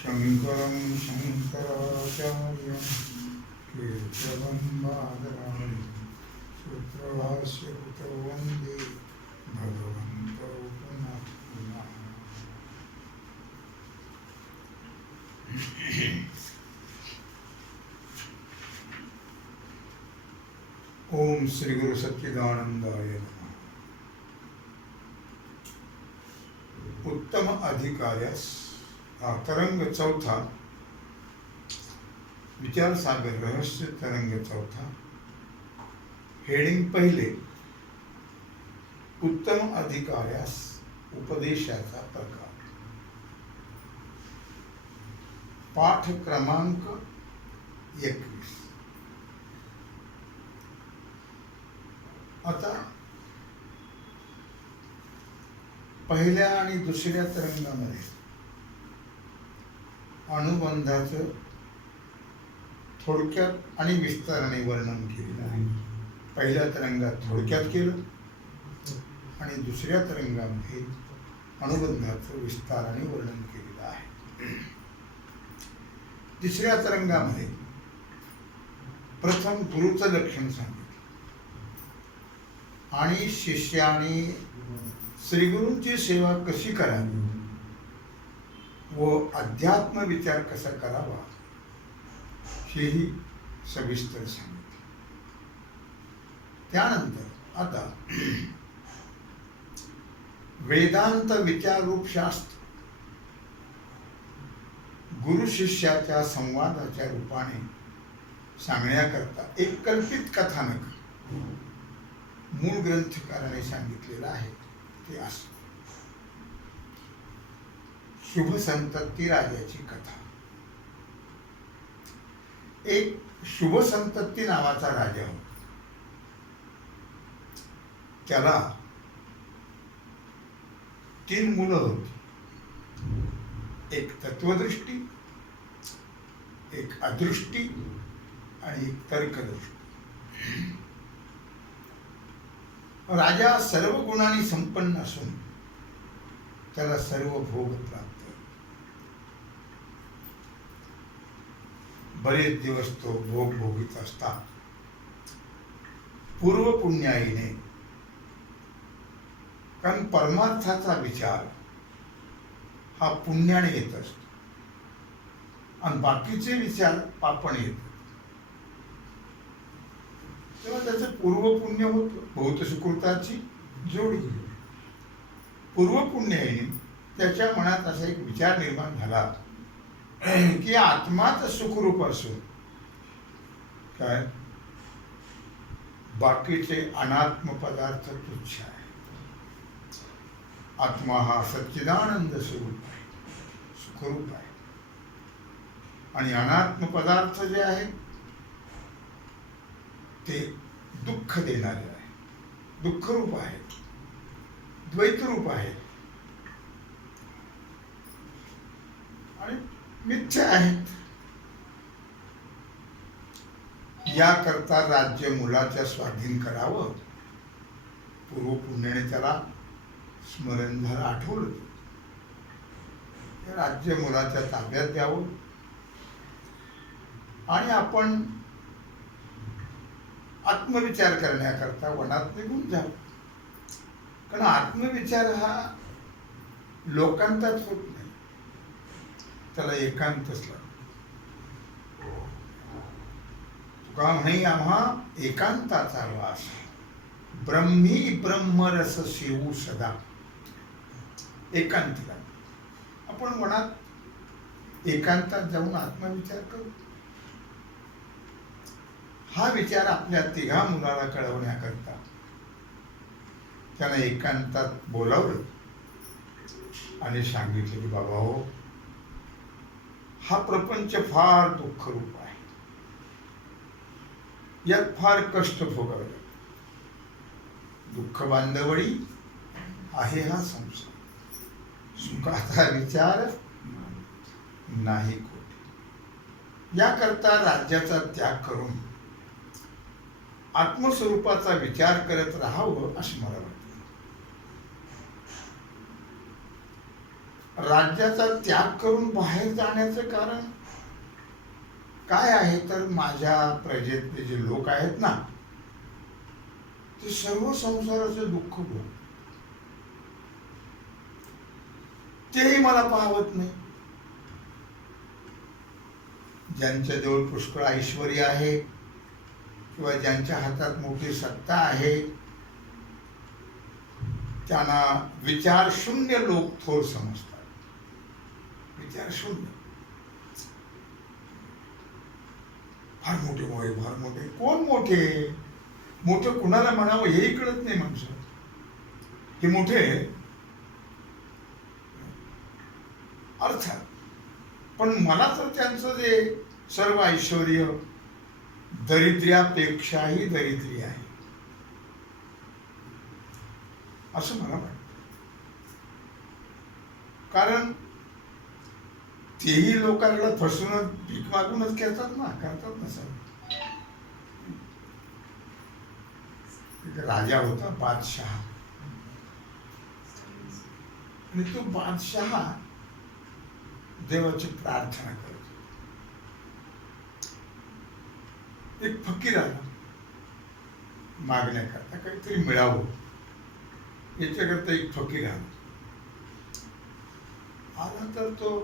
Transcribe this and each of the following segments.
शङ्करं शङ्कराचार्यं केशवं बादरायणं सूत्रभाष्यकृतौ वन्दे भगवन्तौ पुनः पुनः। ओम श्री गुरु सच्चिदानंदाय नमः। उत्तम अधिकार्यास तरंग चौथा, विचार सागर रहस्य तरंग चौथा, हेडिंग पहिले, उत्तम अधिकार्यास उपदेशाचा प्रकार, पाठ क्रमांक 21। आता पहिल्या आणि दुसऱ्या तरंगामध्ये अनुबंधाचं थोडक्यात आणि विस्ताराने वर्णन केलेलं आहे। पहिल्या तरंगात थोडक्यात केलं आणि दुसऱ्या तरंगामध्ये अनुबंधाचं विस्ताराने वर्णन केलेलं आहे। तिसऱ्या तरंगामध्ये प्रथम गुरुचं लक्षण सांगितलं आणि शिष्याने श्रीगुरूंची सेवा कशी करावी व अध्यात्म विचार कसा करावा हेही सविस्तर सांगितले। त्यानंतर आता वेदांत विचाररूप शास्त्र गुरु शिष्याच्या संवादाच्या रूपाने सांगण्याकरता एक कल्पित कथानक मूळ ग्रंथकाराने सांगितलेलं आहे। ते असं, शुभ संतती राजाची कथा। एक शुभ संतती नावाचा राजा होता। त्याला 3 मुलं होती, एक तत्वदृष्टी, एक अदृष्टी आणि एक तर्कदृष्टी। राजा सर्व गुणांनी संपन्न असून त्याला सर्व भोग प्राप्त। बरेच दिवस तो भोग भोगीत असता पूर्व पुण्याईने, कारण परमार्थाचा विचार हा पुण्याने येत असतो आणि बाकीचे विचार पापाने येतात। तेव्हा त्याचं पूर्व पुण्य होतं, बहुत सुकृताची जोडी। पूर्व पुण्याईने त्याच्या मनात असा एक विचार निर्माण झाला की आत्माच सुखरूप असून काय बाकीचे अनात्म पदार्थ तुच्छ आहे। आत्मा हा सच्चिदानंद स्वरूप आहे, सुखरूप आहे आणि अनात्म पदार्थ जे आहे ते दुःख देणारे आहे, दुःखरूप आहे, द्वैतरूप आहे आणि मिथ्या आहेत। याकरता राज्य मुलाच्या स्वाधीन करावं, पूर्व पुण्याने त्याला स्मरण झालं, आठवलं, राज्य मुलाच्या ताब्यात द्यावं आणि आपण आत्मविचार करण्याकरता वनात निघून जावं। कारण आत्मविचार हा लोकांतात होत नाही, त्याला एकांतच लागतो। तुका म्हणे आम्हा एकांताचा वास, ब्रह्मी ब्रह्मरस सेवू सदा। एकांत लागतो। आपण वनात एकांतात जाऊन आत्मविचार करू। हा विचार आपल्या 3 मुलाला कळवण्याकरता त्याने एकांतात बोलावलं आणि सांगितलं की बाबा हो, हा प्रपंच फार दुःखरूप आहे, यात फार कष्ट भोगावे लागतात। दुःख बांधवडी आहे हा संसार, सुखाचा विचार नाही कोठे। याकरता राज्याचा त्याग करून आत्मस्वरूपाचा विचार करत राहावं असं मला वाटतं। राज्याचा त्याग करून बाहेर जाण्याचं कारण काय आहे तर माझ्या प्रजेतले जे लोक आहेत ना ते सर्व संसाराचं दुःख भोग, तेही मला पाहत नाही. ज्यांच्याजवळ पुष्कळ ऐश्वर आहे किंवा ज्यांच्या हातात मोठी सत्ता आहे त्यांना विचार शून्य लोक थोर समजतात. विचार शून्य, फार मोठे होय, फार मोठे. कोण मोठे? मोठं कुणाला म्हणावं हेही कळत नाही माणसाला. हे मोठे अर्थात, पण मला तर त्यांचं जे सर्व ऐश्वर दरिद्र्यापेक्षाही दरिद्री आहे असं मला वाटतं. कारण तेही लोकांना फसवून पीक मागूनच करतात ना सर. एक राजा होता बादशाह, आणि तो बादशाह देवाची प्रार्थना करतो. एक फकीर आला मागण्याकरता, काहीतरी मिळावं याच्याकरता. एक फकीर आला तर तो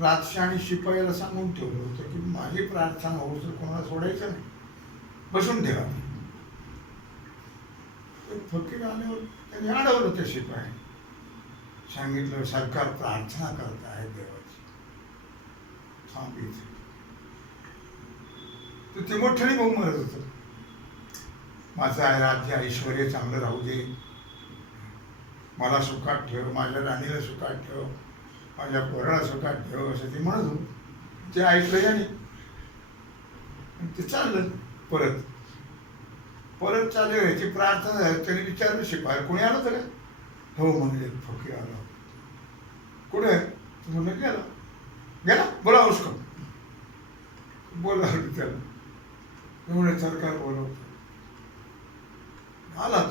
बादशाह आणि शिपायाला सांगून ठेवलं होतं की माझी प्रार्थना होऊ तर कोणाला सोडायचं नाही, बसून ठेवा. फकीर आल्यावर त्याने अडवलं त्या शिपायाने, सांगितलं सरकार प्रार्थना करत आहे देवाची, थांब इथे. तर ते मोठ्याने भाऊ मरत होतं, माझं आहे राज्य ऐश्वर चांगलं राहू दे, मला सुखात ठेव, माझ्या राणीला सुखात ठेव, माझ्या पोराला सुखात ठेव, असं ते म्हणत होतं. ते ऐकलं याने, ते चाललं परत चालू याची प्रार्थना झाली. त्याने विचारलं शिपाय कोणी आलं होतं का? हो म्हणजे फकीर आला. कुठे? म्हणलं गेला. बोला उसको. बोलावलं त्याला. म्हणे सरकार बोलवतो. आला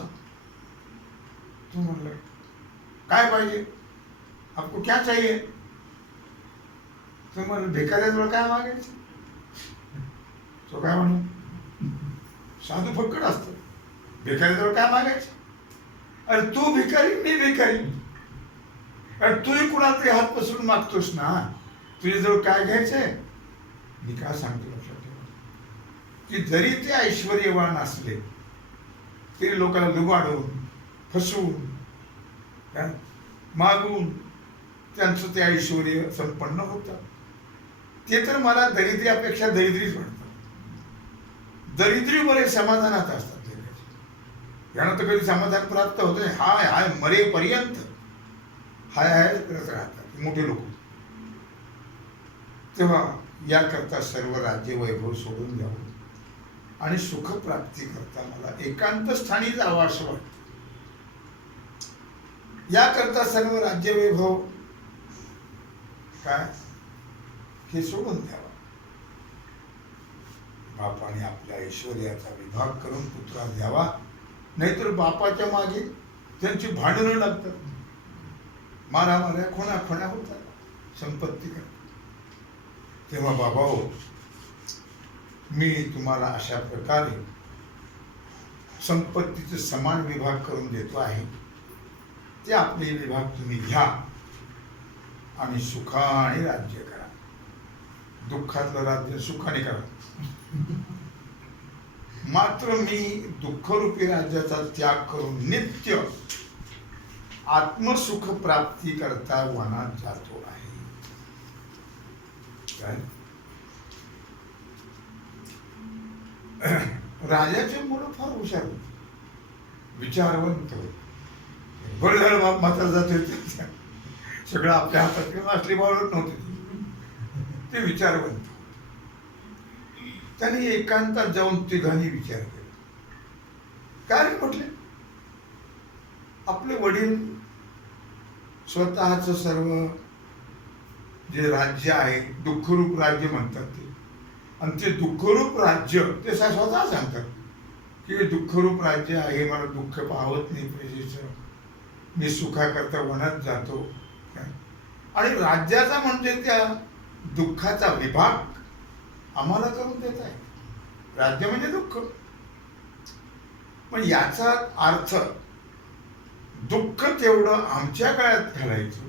तो म्हणलं काय पाहिजे, आपको क्या चाहिए? तो म्हणलं भिकाऱ्याजवळ काय मागायचं? तो काय म्हणून साधू फक्कड असतं, भिकारीजवळ काय मागायचं? अरे तू भिकारी, मी भिकारी, अरे तूही कुणाला तरी हात पसरून मागतोस ना, तुझ्याजवळ काय घ्यायचंय? मी काय सांगतो लक्षात ठेवा की जरी ते ऐश्वर्यवान असले तरी लोकांना लुबाडून फसवून मागून त्यांचं ते ऐश्वर संपन्न होतं. ते तर मला दरिद्र्यापेक्षा दरिद्रीच वाटतं. दरिद्री बरे समाधानात असतात, यांना तर कधी समाधान प्राप्त होत नाही. हाय मरेपर्यंत हाय करत राहतात मोठे लोक. तेव्हा याकरता सर्व राज्य वैभव सोडून द्यावं आणि सुखप्राप्ती करता मला एकांत स्थानी जावं असं वाटतं. याकरता सर्व राज्य वैभव काय हे सोडून द्यावा. बापाने आपल्या ऐश्वर्याचा विभाग करून पुत्रास द्यावा, नाहीतर बापाच्या मागे त्यांची भांडणं लागतात, मारामाऱ्या खोण्या होतात संपत्ती करतात. तेव्हा बाबा हो, मी तुम्हाला अशा प्रकारे संपत्तीचे समान विभाग करून देतो आहे. ते आपले विभाग तुम्ही घ्या आणि सुखाने राज्य करा. दुःखातलं राज्य सुखाने करा. मात्र मी दुःखरूपी राज्याचा त्याग करून नित्य आत्मसुख प्राप्ती करता वनात जातो आहे. राजाचे मुलं फार हुशार होते, विचारवंत होते. बरं झालं बाप मात्र जातोय, सगळं आपल्या हातात किंवा असली बावळत नव्हते, ते विचारवंत. त्यांनी एकांतात जाऊन तिघांनी विचार केला. काय म्हटले, आपले वडील स्वतःच सर्व जे राज्य आहे दुःखरूप राज्य म्हणतात ते, आणि ते दुःखरूप राज्य ते स्वतः सांगतात की हे दुःखरूप राज्य आहे, मला दुःख पाहत नाही प्रजेचं, मी सुखाकरता वनात जातो, आणि राज्याचा म्हणजे त्या दुःखाचा विभाग आम्हाला करून देत आहे. राज्य म्हणजे दुःख. पण याचा अर्थ दुःख तेवढं आमच्या काळात घालायचं,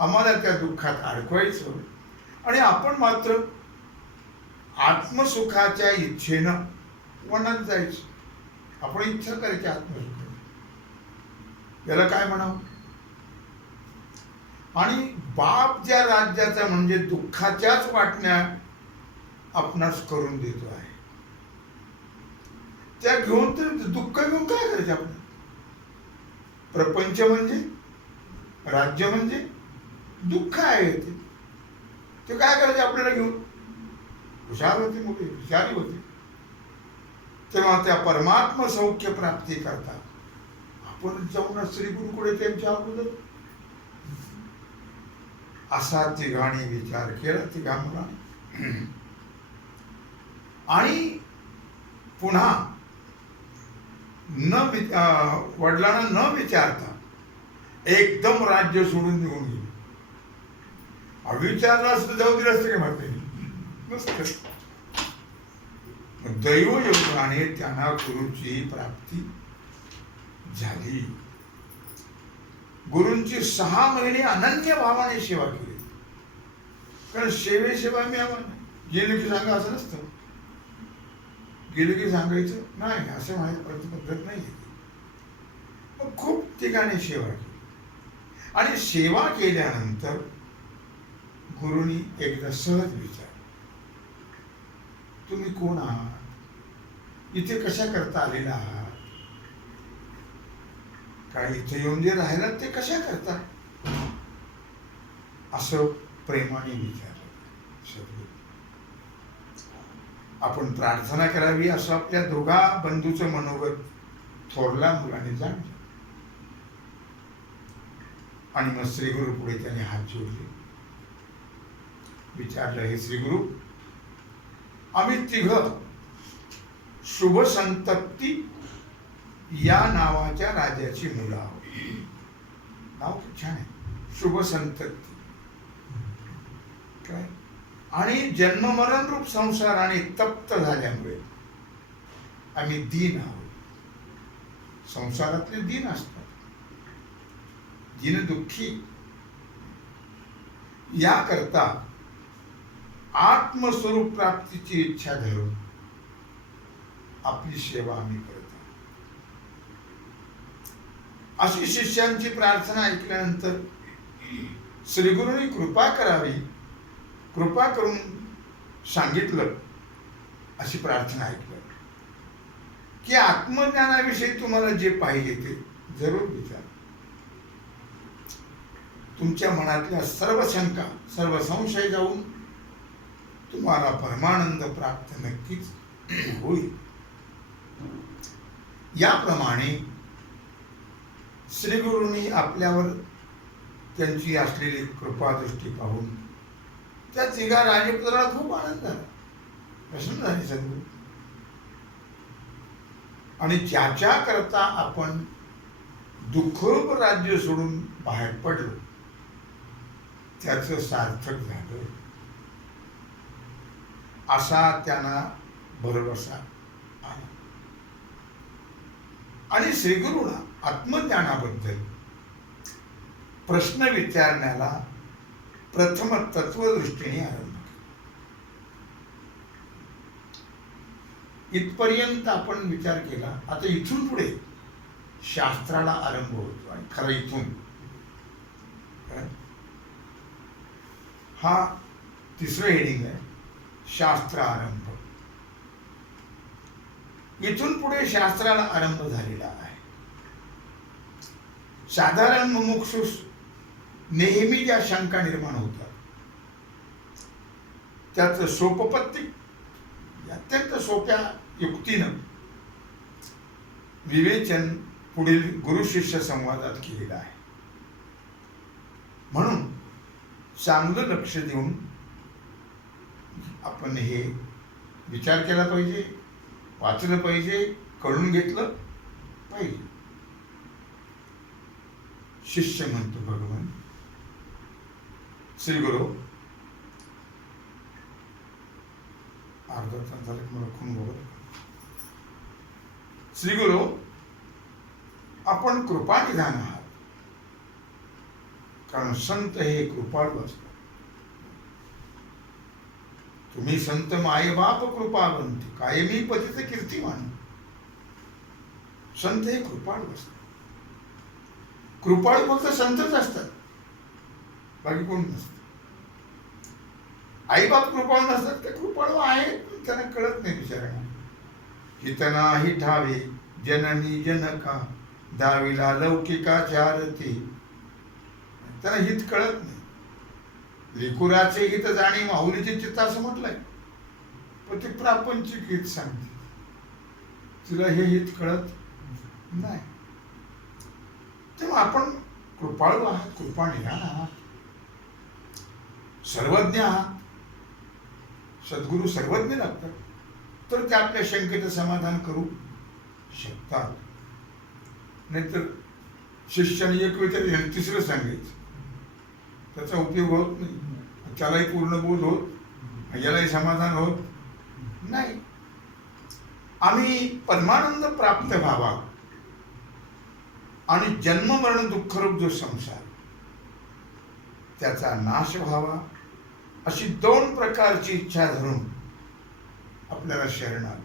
आम्हाला त्या दुःखात अडकवायचं, आणि आपण मात्र आत्मसुखाच्या इच्छेनं वनात जायचं. आपण इच्छा करायची आत्मसुखाची. याला काय म्हणावं? आणि बाप ज्या राज्याचा म्हणजे दुःखाच्याच वाटण्या आपणास करून देतो आहे, त्या घेऊन तर दुःख घेऊन काय करायचं आपण? प्रपंच म्हणजे, राज्य म्हणजे दुःख आहे. ते काय करायचे आपल्याला घेऊन? हुशार होते, मुले हुशारी होते, तेव्हा त्या परमात्म सौख्य प्राप्ती करतात. आपण जाऊन श्री गुरुकडे त्यांच्या अगोदर असा तिघाणी विचार केला, तिघा मुलांनी. आणि पुन्हा वडिलांना न विचारता एकदम राज्य सोडून निघून गेले. अविचारला असतं जाऊ दिलं असतं, काय म्हणते नसतं. दैवयोगाने त्यांना गुरुची प्राप्ती झाली. गुरूंची 6 महिने अनन्य भावाने सेवा केली. कारण सेवेशिवाय मी आम्हाला गेलो की सांगा असं नसतं. गेलो की सांगायचं नाही असं माझी पद्धत नाही. मग खूप ठिकाणी सेवा केली. आणि सेवा केल्यानंतर गुरुनी एकदा सहज विचार, तुम्ही कोण आहात? इथे कशा करता आलेला आहात? काय इथे येऊन जे राहिला ते कशा करता? असं प्रेमाने विचारलं. सद्गुरू, आपण प्रार्थना करावी असं आपल्या दोघा बंधूचं मनोगत थोरल्या मुलाने जाणलं. आणि मग श्रीगुरु पुढे त्याने हात जोडले, विचारलं, हे श्रीगुरु, आम्ही तिघ शुभ संतप्ती या नावाच्या राजाची मुलं आहोत. नाव खूप छान आहे, शुभ संतप्ती. काय? आणि जन्ममरण रूप संसार आणि तप्त झाल्यामुळे आम्ही दीन आहोत. संसारातले दीन असतात, दीन दुःखी. याकरता आत्मस्वरूप प्राप्तीची इच्छा धरून आपली सेवा आम्ही करतो. अशी शिष्यांची प्रार्थना ऐकल्यानंतर श्रीगुरूंनी कृपा करावी, कृपा करून सांगितलं, अशी प्रार्थना ऐकलं की आत्मज्ञानाविषयी तुम्हाला जे पाहिजे ते जरूर विचार. तुमच्या मनातल्या सर्व शंका, सर्व संशय जाऊन तुम्हाला परमानंद प्राप्त नक्कीच होईल. याप्रमाणे श्रीगुरूंनी आपल्यावर त्यांची असलेली कृपादृष्टी पाहून त्या तिघा राजपुत्राला खूप आनंद झाला, प्रसन्न झाली सद्गुरू. आणि ज्याच्या करता आपण दुःखरूप राज्य सोडून बाहेर पडलो त्याचं सार्थक झालं असा त्यांना भरवसा आला. आणि श्रीगुरूंना आत्मज्ञानाबद्दल प्रश्न विचारण्याला प्रथम तत्वदृष्टीने आरंभ केला. इथपर्यंत आपण विचार केला. आता इथून पुढे शास्त्राला आरंभ होतो. आणि खरं इथून हा तिसरं हेडिंग आहे, शास्त्र आरंभ. इथून पुढे शास्त्राला आरंभ झालेला आहे. साधारण मुमुक्षुस नेहमी ज्या शंका निर्माण होतात त्याचं सोपपत्ती अत्यंत सोप्या युक्तीनं विवेचन पुढील गुरु शिष्य संवादात केलेलं आहे. म्हणून चांगलं लक्ष देऊन आपण हे विचार केला पाहिजे, वाचलं पाहिजे, कळून घेतलं पाहिजे. शिष्य म्हणतो, भगवान श्री गुरु अर्धा तास झालं की मला खून बघत. श्री गुरु, आपण कृपानिधान आहात. कारण संत हे कृपाळू असतात. तुम्ही संत मायबाप कृपावंत कायमी पतित कीर्तिमान. संत हे कृपाळू असतात. कृपाळू फक्त संतच असतात, बाकी कोण नसतं. आईबाप कृपाळू नसतात, ते कृपाळू आहेत पण त्यांना कळत नाही बिचारांना. हितना ठावे जननी जनका दाविला लौकिकाच्या आरती. त्यांना हित कळत नाही. लेकुराचे हित जाणी माऊलीचे चित्त असं म्हटलंय, पण ते प्रापंचिक हित सांगते. तिला हे हित कळत नाही. तेव्हा आपण कृपाळू आहात, कृपानिधान आहात, सर्वज्ञ आहात. सद्गुरू सर्वज्ञ लागतात, तर ते आपल्या शंकेचं समाधान करू शकतात. नाहीतर शिष्याने एक वेळ तरी तिसरं सांगायचं, त्याचा उपयोग होत नाही. त्यालाही पूर्ण बोध होत, यालाही समाधान होत नाही. आम्ही परमानंद प्राप्त व्हावा आणि जन्म मरण दुःखरूप जो संसार त्याचा नाश व्हावा, अशी दोन प्रकारची इच्छा धरून आपल्याला शरण आलो.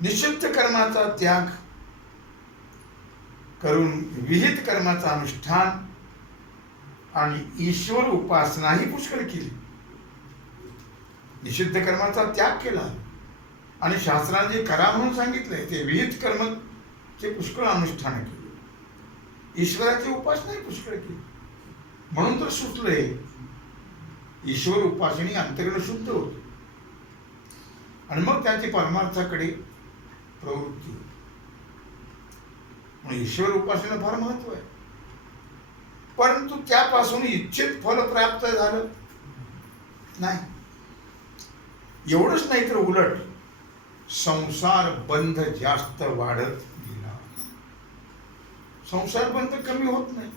निषिद्ध कर्माचा त्याग करून विहित कर्माचा अनुष्ठान आणि ईश्वर उपासनाही पुष्कळ केली. निषिद्ध कर्माचा त्याग केला आणि शास्त्राने जे करा म्हणून सांगितलंय ते विहित कर्मचे पुष्कळ अनुष्ठान केले. ईश्वराची उपासनाही पुष्कळ केली. म्हणून तर सुचलंय ईश्वर उपासने अंतर्गत शुद्ध होत आणि मग त्याची परमार्थाकडे प्रवृत्ती होती. म्हणून ईश्वर उपासनेला फार महत्व आहे. परंतु त्यापासून इच्छित फल प्राप्त झालं नाही. एवढंच नाही तर उलट संसार बंध जास्त वाढत गेला. संसार बंध कमी होत नाही.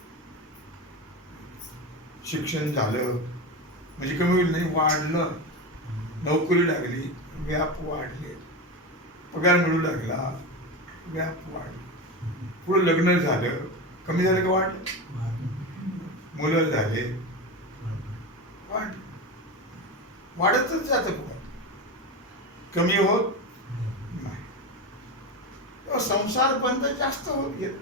शिक्षण झालं म्हणजे कमी होईल नाही, वाढलं. नोकरी लागली, व्याप वाढले. पगार मिळू लागला, व्याप वाढले. पुढे लग्न झालं, कमी झालं का वाढलं? मुलं झाले, वाढलं. वाढतच जातं पुढे, कमी होत नाही. संसार बंध जास्त होत गेला.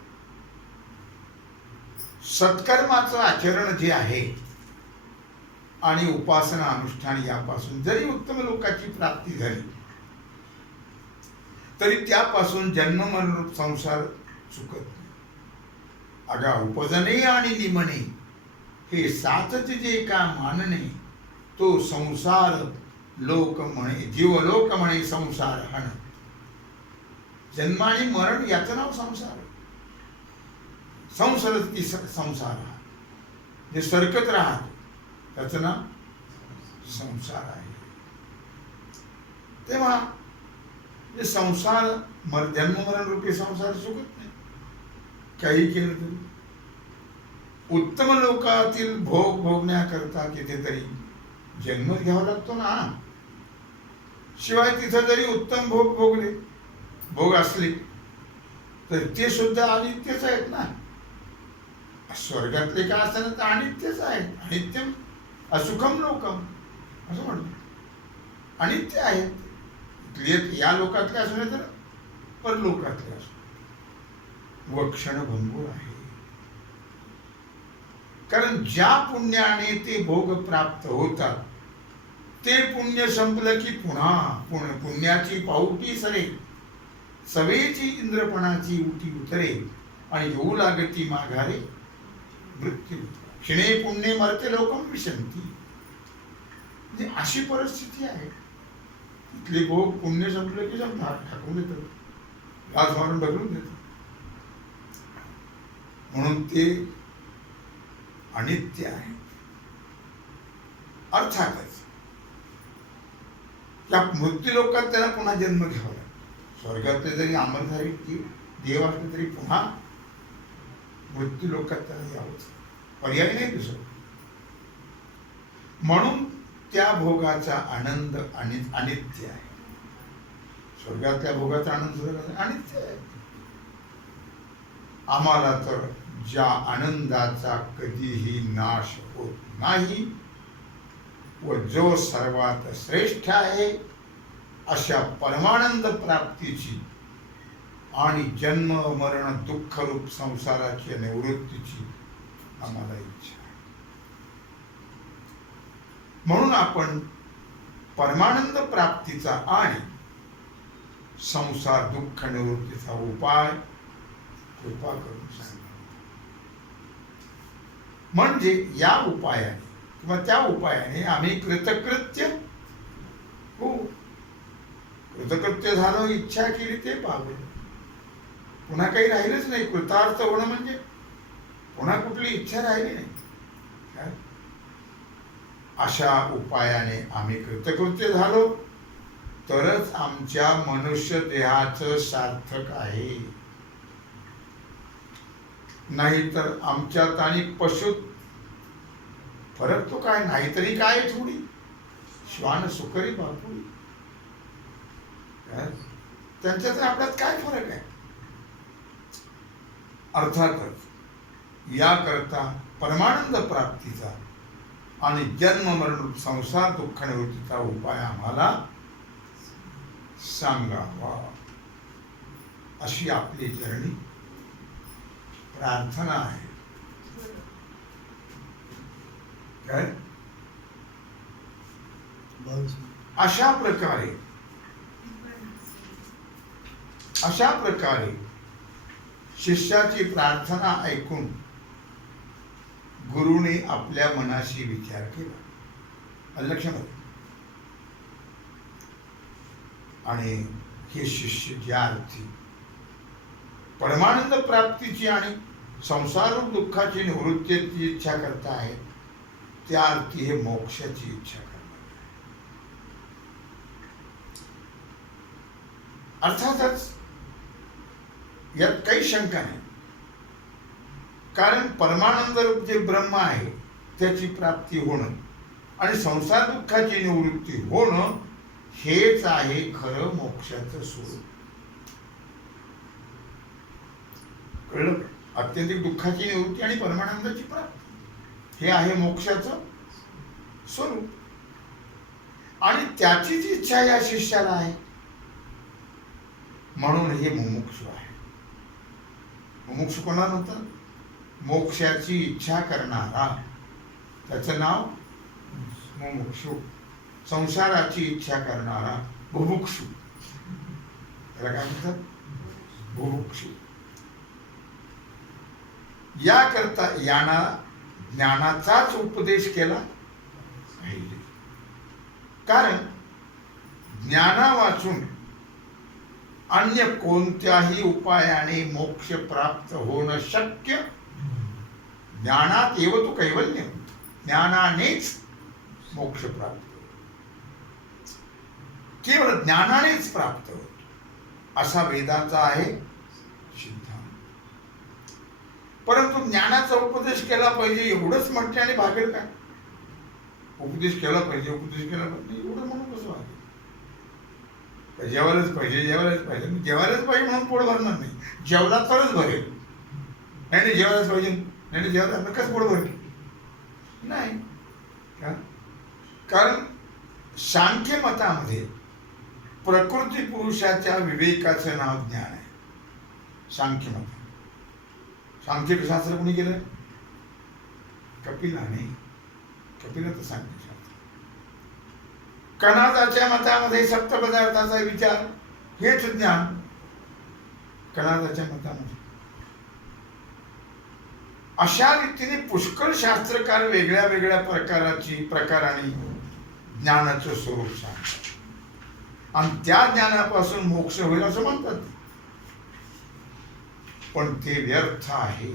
सत्कर्माचं आचरण जे आहे आणि उपासना अनुष्ठान यापासून जरी उत्तम लोकांची प्राप्ती झाली तरी त्यापासून जन्म मरण संसार चुकत नाही. अगा उपजने आणि निमणे हे सातच जे का मानणे, तो संसार लोक म्हणे, जीवलोक म्हणे संसार हण. जन्म आणि मरण याचं नाव संसार. संसरती संसार, जे सरकत राहत त्याचं नाव संसार आहे. तेव्हा जे संसार जन्म मरण रूपी संसार चुकत नाही. काही केलं तरी उत्तम लोकातील भोग भोगण्याकरता कितीतरी जन्म घ्यावा लागतो ना. शिवाय तिथं जरी उत्तम भोग भोगले, भोग असले तर ते सुद्धा अनित्यच आहेत ना. स्वर्गातले का असताना तर अनित्यच आहेत. अनित्यम असुखम लोकम असं म्हणतो. अनित्य आहेत. या लोकातले असू नये तर परलोकातले असू, व क्षणभंगूर आहे. कारण ज्या पुण्याने ते भोग प्राप्त होतात ते पुण्य संपलं की पुन्हा पुण्याची पाऊटी सरे, सवेची इंद्रपणाची उटी उतरे आणि येऊ लागती माघारे मृत्यू. क्षणे पुण्य मरते लोकम विशंती. म्हणजे अशी परिस्थिती आहे. इथले भोग पुण्य संपलं की ठाकून देतात, लाज मारून ढकलून देतात. म्हणून ते अनित्य आहे. अर्थातच त्या मृत्यू लोकात त्याला पुन्हा जन्म घ्यावा लागतो. स्वर्गातले जरी अमरधारी देव असले तरी पुन्हा मृत्यू लोकात त्याला यावंच, पर्याय नाही दुसरं. म्हणून त्या भोगाचा आनंद आणि अनित्य आहे. स्वर्गातल्या भोगाचा आनंद सुद्धा अनित्य आहे. आम्हाला तर ज्या आनंदाचा कधीही नाश होत नाही व जो सर्वात श्रेष्ठ आहे अशा परमानंद प्राप्तीची आणि जन्म मरण दुःखरूप संसाराची निवृत्तीची आम्हाला इच्छा आहे. म्हणून आपण परमानंद प्राप्तीचा आणि संसार दुःख निवृत्तीचा उपाय कृपा करून सांगा. म्हणजे या उपायाने किंवा त्या उपायाने आम्ही कृतकृत्य हो. कृतकृत्य झालं, इच्छा केली ते पावलं, पुन्हा काही राहिलंच नाही. कृतार्थ होणं म्हणजे पुन्हा कुठली इच्छा राहिली नाही. अशा उपायाने आम्ही कृतकृत्य झालो तरच आमच्या मनुष्य देहाचं सार्थक आहे. नाहीतर आमच्यात आणि पशुत फरक तो काय, नाहीतरी काय थोडी श्वान सुकरी बापुरी, त्यांच्यात आपल्यात काय फरक आहे. अर्थातच याकरता परमानंद प्राप्तीचा आणि जन्म मरण संसार दुःख निवृत्तीचा उपाय आम्हाला सांगावा अशी आपली चरणी प्रार्थना आहे. काय अशा प्रकारे शिष्याची प्रार्थना ऐकून गुरुने आपल्या मनाशी विचार केला. लक्षात आणि हे शिष्य ज्या अर्थी परमानंद प्राप्तीची आणि संसार दुःखाची निवृत्तीची इच्छा करता आहेत त्या अर्थी हे मोक्षाची इच्छा करणार. अर्थातच यात काही शंका नाही, कारण परमानंद रूप जे ब्रह्म आहे त्याची प्राप्ती होणं आणि संसार दुःखाची निवृत्ती होणं हेच आहे खरं मोक्षाचं स्वरूप. कळलं? अत्यंतिक दुःखाची निवृत्ती आणि परमानंदाची प्राप्ती हे आहे मोक्षाचं स्वरूप. आणि त्याचीच इच्छा या शिष्याला आहे, म्हणून हे मुमुक्षु आहे. मुमुक्षु कोणाला होतं? मोक्षाची इच्छा करणारा, त्याचं नाव मुमुक्षु. संसाराची इच्छा करणारा बुभुक्षु, त्याला काय म्हणतात? बुभुक्षु. याकरता यांना ज्ञानाचाच उपदेश केला पाहिजे, कारण ज्ञाना वाचून अन्य कोणत्याही उपायाने मोक्ष प्राप्त होणं शक्य. ज्ञानात एव तू कैवल्य, ज्ञानानेच मोक्ष प्राप्त होतो, केवळ ज्ञानानेच प्राप्त होतो असा वेदांचा आहे सिद्धांत. परंतु ज्ञानाचा उपदेश केला पाहिजे एवढंच म्हटल्याने भागेल काय? उपदेश केला पाहिजे एवढं म्हणून कसं भागेल? जेवायलाच पाहिजे म्हणून पोट भरणार नाही. जेवला तरच भरेल, नाही जेवायलाच पाहिजे, नाही जेवायला नकाच पोट भरेल नाही. कारण सांख्य मतामध्ये प्रकृती पुरुषाच्या विवेकाचं नाव ज्ञान आहे. सांख्य मत, सांख्यशास्त्र कोणी केलं? कपिलाने. कपिलाचं सांख्यशास्त्र. कणादाच्या मतामध्ये सप्तपदार्थाचा विचार हेच ज्ञान. कणादाच्या मतामध्ये अशा रीतीने पुष्कळ शास्त्रकार वेगळ्या वेगळ्या प्रकाराने ज्ञानाचं स्वरूप सांगतात आणि त्या ज्ञानापासून मोक्ष होईल असं म्हणतात. पण ते व्यर्थ आहे.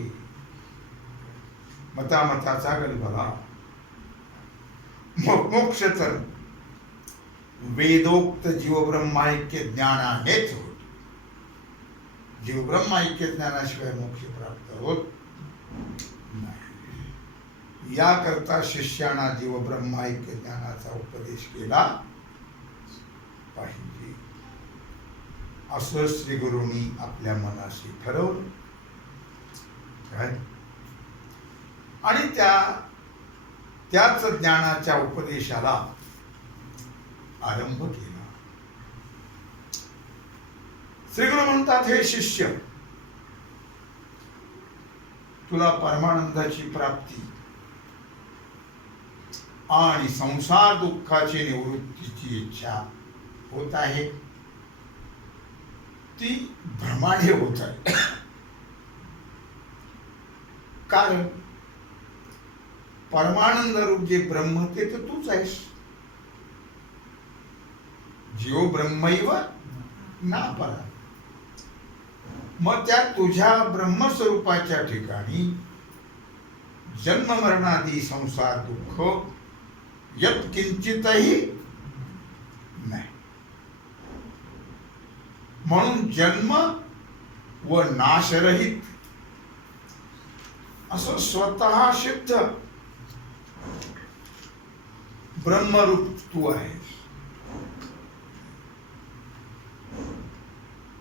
मताचा गलबला. मोक्ष तर वेदोक्त जीवब्रह्माऐक्य ज्ञानानेच होत. जीवब्रह्माऐक्य ज्ञानाशिवाय मोक्ष प्राप्त होत याकरता शिष्यांना जीव ब्रह्माऐक्य ज्ञानाचा उपदेश केला पाहिजे, असं श्री गुरूंनी आपल्या मनाशी ठरवलं. काय आणि त्याच ज्ञानाच्या उपदेशाला आरंभ केला. श्रीगुरु म्हणतात, हे शिष्य, तुला परमानंदाची प्राप्ती आणि संसार दुःखाची निवृत्तीची इच्छा होत आहे. ती भ्रमाने होत आहे. कारण परमानंद रूप जे ब्रह्म ते तर तूच आहेस. जीव ब्रह्मैव नापरा. मग त्या तुझ्या ब्रह्मस्वरूपाच्या ठिकाणी जन्म मरणादी संसार दुःख यत्किंचितही नाही. म्हणून जन्म व नाशरहित असं स्वतः सिद्ध ब्रह्मरूप तू आहेस.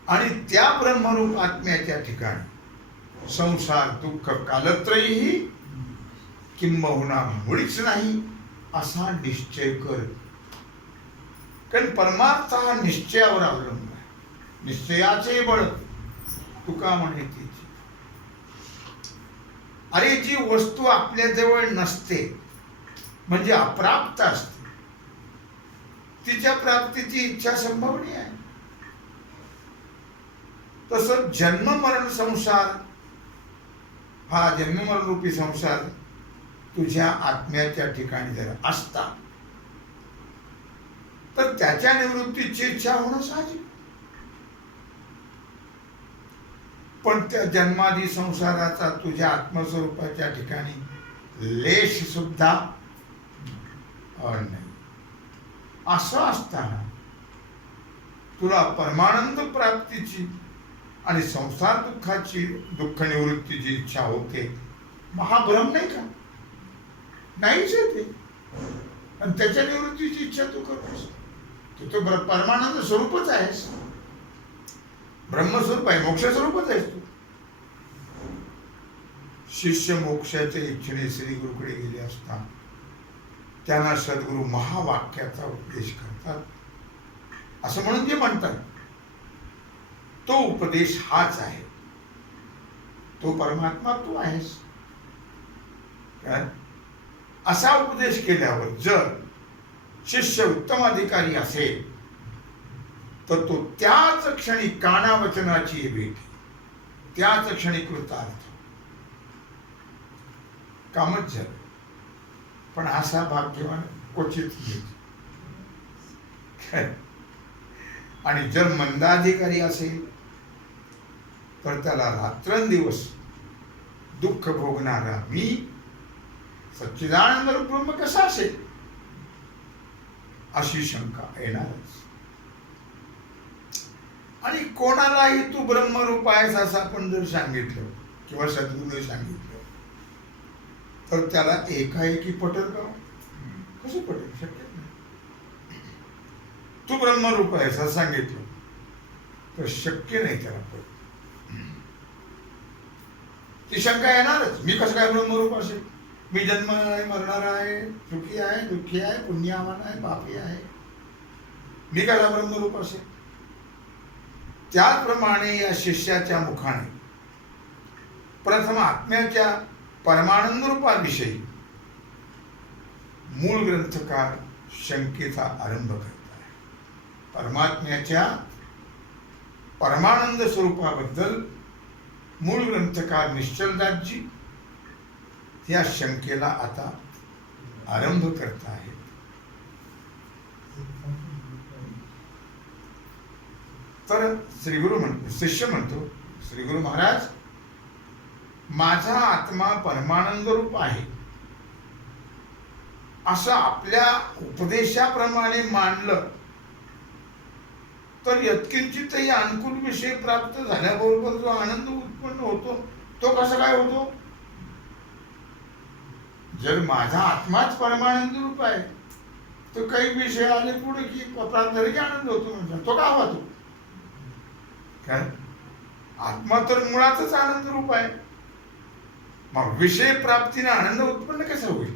आणि त्या ब्रह्मरूप आत्म्याच्या ठिकाणी संसार दुःख कालत्रयही किंबहुना मुळीच नाही असा निश्चय कर. कारण परमार्थ हा निश्चयावर अवलंबून आहे. निश्चयाचे बळ तुका म्हणे तिची. अरे जी वस्तू आपल्या जवळ नसते म्हणजे अप्राप्त असते, तिच्या प्राप्तीची इच्छा संभवनीय आहे. तसं जन्म मरण संसार हा जन्ममरण रूपी संसार तुझ्या आत्म्याच्या ठिकाणी जर असता तर त्याच्या निवृत्तीची इच्छा होणं साहजिक. पण त्या जन्मादी संसाराचा तुझ्या आत्मस्वरूपाच्या ठिकाणी लेश सुद्धा नाही. असं असताना तुला परमानंद प्राप्तीची आणि संसार दुःखाची दुःख निवृत्तीची इच्छा होते. महाभ्रम नाही का? नाहीच आहे ते. आणि त्याच्या निवृत्तीची इच्छा तू करतोस. तू तर परमानंद स्वरूपच आहेस, ब्रह्मस्वरूप आहे, मोक्ष स्वरूपच आहेस तू. शिष्य मोक्षाच्या इच्छेने श्री गुरुकडे गेले असता त्यांना सद्गुरु महावाक्याचा उपदेश करतात. असं म्हणून जे म्हणतात तो उपदेश हाच आहे. तो परमात्मा तू आहेस. असा उपदेश केल्यावर जर शिष्य उत्तम अधिकारी असेल तर तो त्याच क्षणी कानावचनाची भेट, त्याच क्षणी कृतार्थ, कामच झालं. पण असा भाग्यवान क्वचित येईल. आणि जर मंदाधिकारी असेल तर त्याला रात्रंदिवस दुःख भोगणारा मी सच्चिदानंद ब्रह्म कसा असेल अशी शंका येणारच. आणि कोणालाही तू ब्रह्मरूप आहेस असं आपण जर सांगितलं किंवा सद्गुरूने सांगितलं तर त्याला एकाएकी पटेल का? कसं पटेल? शक्य नाही. तू ब्रह्मरूप आहेस असं सांगितलं तर शक्य नाही त्याला पटेल. ती शंका येणारच. मी कसं काय ब्रह्मरूप असेल? मी जन्म आहे, मरणार आहे, सुखी आहे, दुःखी आहे, पुण्यवान आहे, पापी आहे, मी कसा ब्रह्मरूप असेल? त्याचप्रमाणे या शिष्याच्या मुखाने प्रथम आत्म्याच्या परमानंद रूपाविषयी मूळ ग्रंथकार शंकेचा आरंभ करत आहे. परमात्म्याच्या परमानंद स्वरूपाबद्दल मूळ ग्रंथकार निश्चलदासजी या शंकेला आता आरंभ करत आहेत. तर शिष्य म्हणतो, श्री गुरु महाराज, माझा आत्मा परमानंद रूप आहे असं आपल्या उपदेशाप्रमाणे मानलं तर यत्किंचितही अनुकूल विषय प्राप्त झाल्याबरोबर जो आनंद उत्पन्न होतो तो कसा काय होतो? जर माझा आत्माच परमानंद रूप आहे तर काही विषय आले पुढे की प्राप्त झाले की आनंद होतो म्हणजे तो का हवा तो काय आत्मा तर मुळातच आनंद रूप आहे. मग विषय प्राप्तीने आनंद उत्पन्न कसा होईल?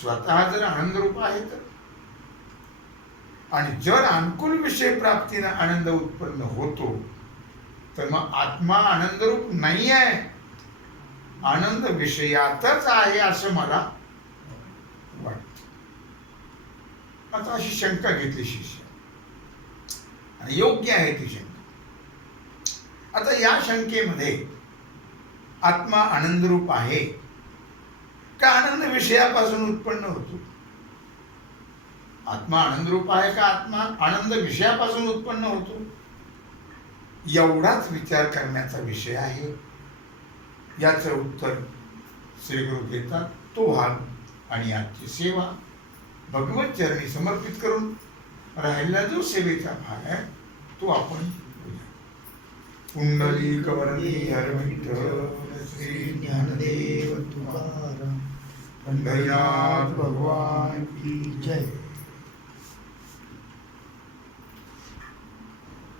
स्वतः जर आनंद रूप आहे तर. आणि जर अनुकूल विषय प्राप्तीने आनंद उत्पन्न होतो तर मग आत्मा आनंद रूप नाही आहे, आनंद विषयातच आहे असं मला वाटतं. आता अशी शंका घेतली शिष्य आणि योग्य आहे ती शंका. आता या शंकेमध्ये आत्मा आनंद रूप आहे का आनंद विषयापासून उत्पन्न होतो? आत्मा आनंद रूप आहे का आत्मा आनंद विषयापासून उत्पन्न होतो? एवढाच विचार करण्याचा विषय आहे. याचं उत्तर श्री गुरु देतात. तो भाग आणि आजची सेवा भगवत चरणी समर्पित करून राहिलेला जो सेवेचा भाग आहे तो आपण पुंडलिक वरदी हर विठ्ठल श्री ज्ञानदेव तुकाराम पंढरीनाथ भगवान की जय.